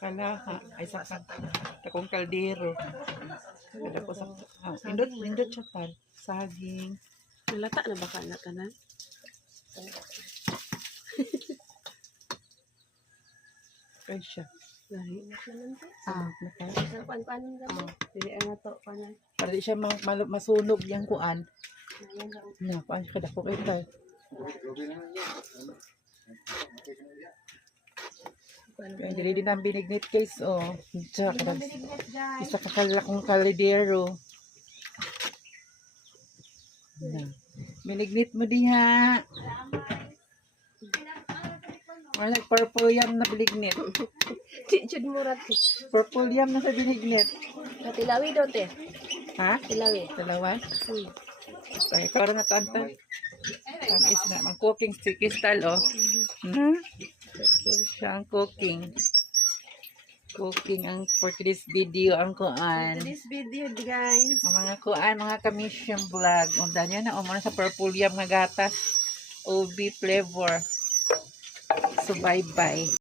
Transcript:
Kalaha ay sa takong kaldero. Kada ko sa indot siya pan saging. Nalata na baka na tanan. Kay siya. Lahi na siya lang to. Nakay. Pan-panon gamay. Dili na to panan. Para di siya masunog yang kuan. Ayan lang. Na, paano kada ko kay tay. Kaya dili din ang binignit guys, oh. Isa ka isa kakalakong kalidero. Binignit mo diha. Wala purple yam na binignit. Chid murat. Purple yam na sa binignit. Natilawi daw te. Ha? Tilawi. Dalawa? Kaya karon na tanta. Is na ang cooking stick style, oh. Siya ang cooking. Cooking ang for this video ang kuan. This video guys. Ang mga kuan, mga commission vlog. Undan yan na umuna sa purple yam nga gatas. OB flavor. So bye-bye.